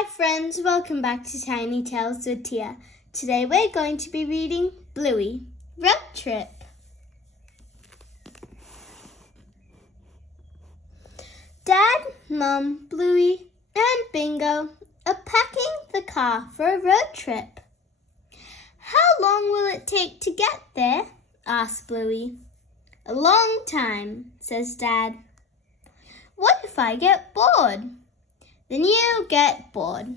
Hi friends, welcome back to Tiny Tales with Tia. Today we're going to be reading Bluey Road Trip. Dad, Mum, Bluey and Bingo are packing the car for a road trip. How long will it take to get there? Asks Bluey. A long time, says Dad. What if I get bored? Then you get bored.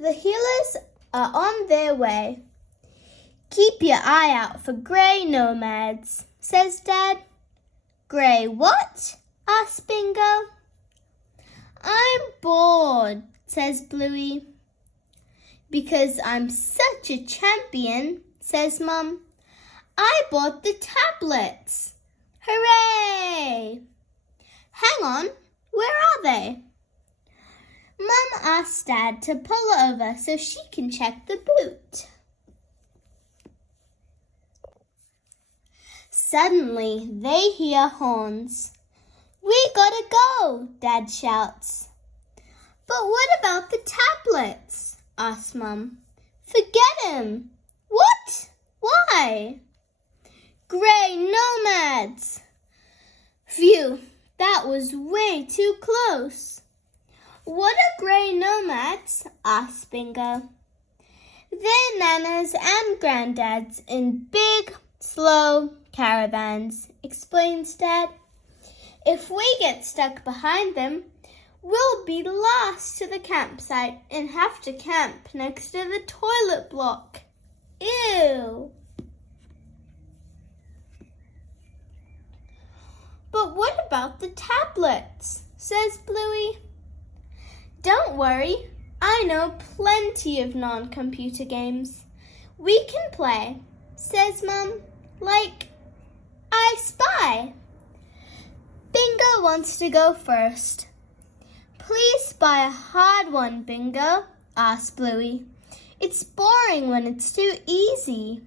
The healers are on their way. Keep your eye out for grey nomads, says Dad. Grey what? Asks Bingo. I'm bored, says Bluey. Because I'm such a champion, says Mum. I bought the tablets. Hooray! Hang on, where are they? Mum asks Dad to pull over so she can check the boot. Suddenly, they hear horns. We gotta go, Dad shouts. But what about the tablets? Asks Mum. Forget 'em. What? Why? Grey nomads. Phew. That was way too close. What are grey nomads? Asks Bingo. They're nanas and granddads in big, slow caravans, explains Dad. If we get stuck behind them, we'll be lost to the campsite and have to camp next to the toilet block. Ew. But what about the tablets? Says Bluey. Don't worry, I know plenty of non-computer games. We can play, says Mum, like I Spy. Bingo wants to go first. Please spy a hard one, Bingo, asks Bluey. It's boring when it's too easy.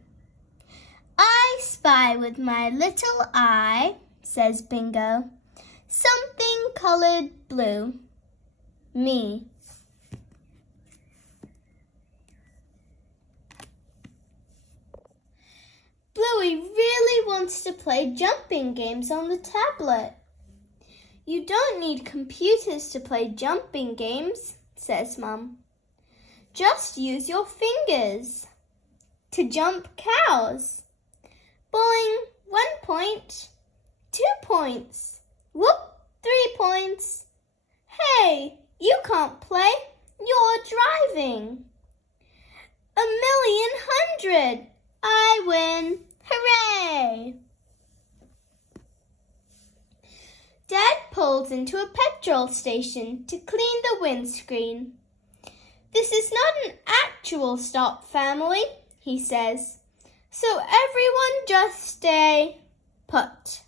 I spy with my little eye, says Bingo. Something colored blue. Me. Bluey really wants to play jumping games on the tablet. You don't need computers to play jumping games, says Mum. Just use your fingers to jump cows. Boing, 1 point. 2 points. Whoop, 3 points. Hey, you can't play. You're driving. 1,000,000. I win. Hooray! Dad pulls into a petrol station to clean the windscreen. This is not an actual stop, family, he says. So everyone just stay put.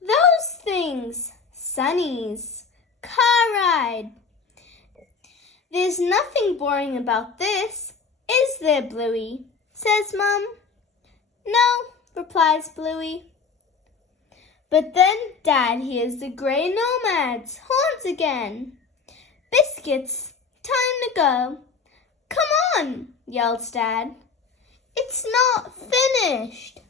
Those things, sunnies, car ride. There's nothing boring about this, is there, Bluey? Says Mum. No, replies Bluey. But then Dad hears the grey nomads' horns again. Biscuits, time to go. Come on, yells Dad. It's not finished.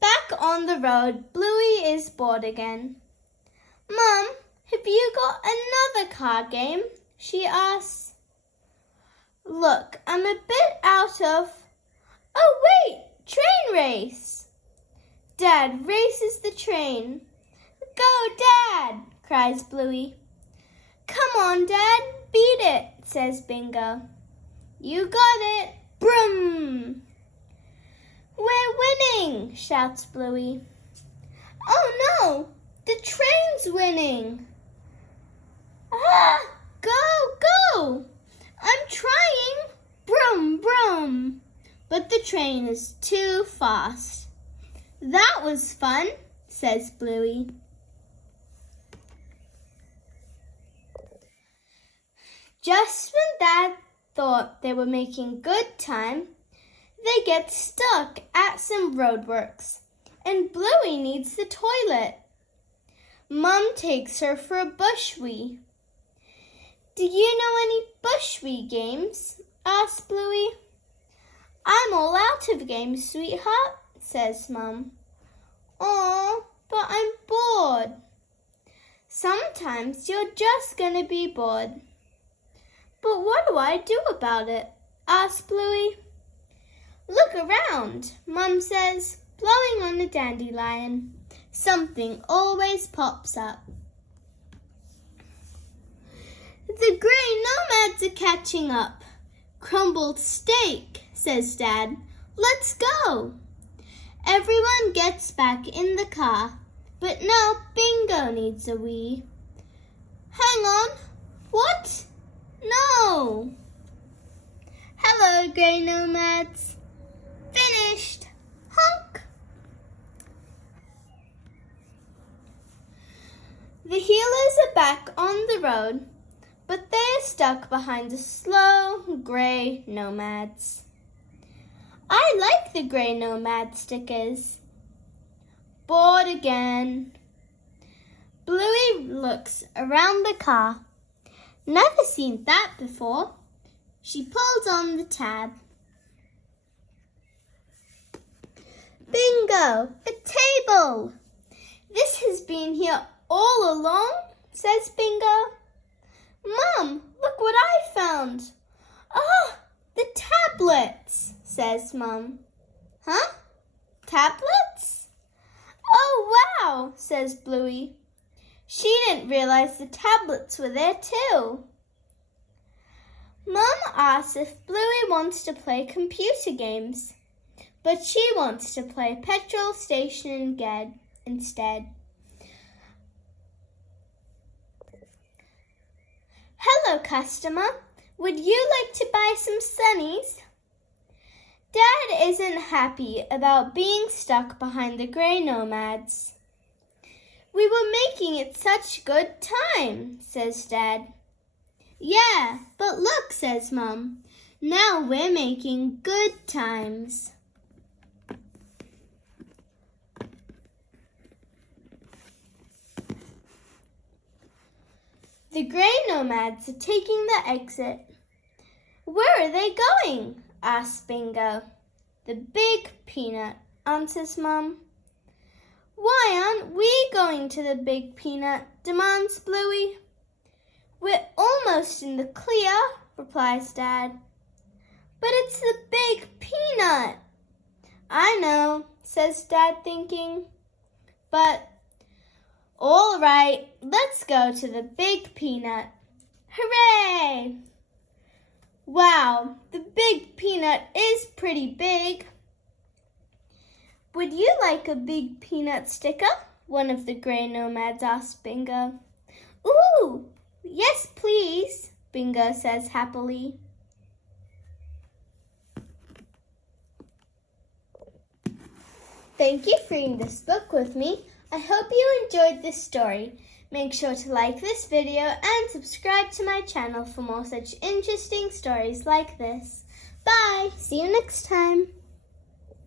Back on the road, Bluey is bored again. Mum, have you got another car game? She asks. Look, I'm a bit out of... Oh, wait, train race. Dad races the train. Go, Dad, cries Bluey. Come on, Dad, beat it, says Bingo. You got it. Broom. We're winning, shouts Bluey. Oh no, the train's winning. Ah, go. I'm trying. Broom, broom. But the train is too fast. That was fun, says Bluey. Just when Dad thought they were making good time, they get stuck at some roadworks and Bluey needs the toilet. Mum takes her for a bush wee. Do you know any bush wee games? Asked Bluey. I'm all out of games, sweetheart, says Mum. Oh, but I'm bored. Sometimes you're just going to be bored. But what do I do about it? Asked Bluey. Look around, Mum says, blowing on a dandelion. Something always pops up. The grey nomads are catching up. Crumbled steak, says Dad. Let's go. Everyone gets back in the car, but now Bingo needs a wee. Hang on. What? No. Hello, grey nomads. Finished. Honk. The healers are back on the road, but they're stuck behind the slow, grey nomads. I like the grey nomad stickers. Bored again. Bluey looks around the car. Never seen that before. She pulls on the tab. Bingo! A table! This has been here all along, says Bingo. Mum, look what I found. Ah, the tablets, says Mum. Huh? Tablets? Oh, wow, says Bluey. She didn't realize the tablets were there too. Mum asks if Bluey wants to play computer games, but she wants to play petrol station instead. Hello, customer. Would you like to buy some sunnies? Dad isn't happy about being stuck behind the grey nomads. We were making it such good time, says Dad. Yeah, but look, says Mum. Now we're making good times. The grey nomads are taking the exit. Where are they going? Asks Bingo. The Big Peanut, answers Mum. Why aren't we going to the Big Peanut? Demands Bluey. We're almost in the clear, replies Dad. But it's the Big Peanut. I know, says Dad, thinking. But all right, let's go to the Big Peanut. Hooray! Wow, the Big Peanut is pretty big. Would you like a Big Peanut sticker? One of the grey nomads asked Bingo. Ooh, yes please, Bingo says happily. Thank you for reading this book with me. I hope you enjoyed this story. Make sure to like this video and subscribe to my channel for more such interesting stories like this. Bye! See you next time.